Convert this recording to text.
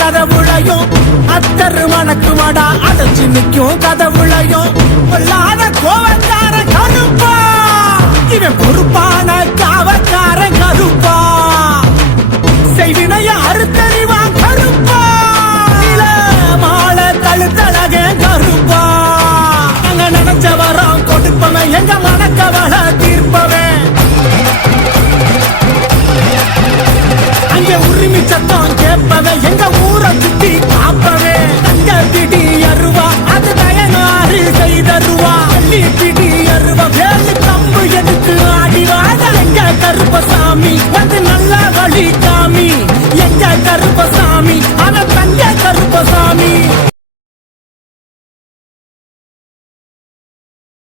கதவுளையும் அத்தரு மணக்குமடா அடைச்சு நிற்கும் கதவுளையும் கொள்ளாத கோவக்கார கருப்பா இவன் பொறுப்பான காவக்கார கருப்பா செய்வினைய அறுத்தறிவான் கருப்பா நில மாலை கழுத்தழக கருப்பா அங்க நினைச்ச வரம் கொடுப்பவன் எங்க மனக்கவல தீர்ப்பவன் அங்க உரிமை சத்தம் கேட்பவன் எங்க ஊரை சுத்தி காப்பவன் தங்க பிடி அருவா அது தயனாறு செய்தருவா அள்ளி பிடி அருவா வேலு கம்பு எடுத்து ஆடிவாத எங்க கருப்பசாமி வந்து நல்ல வழி காமி எங்க கருப்பசாமி அவன் தங்க கருப்பசாமி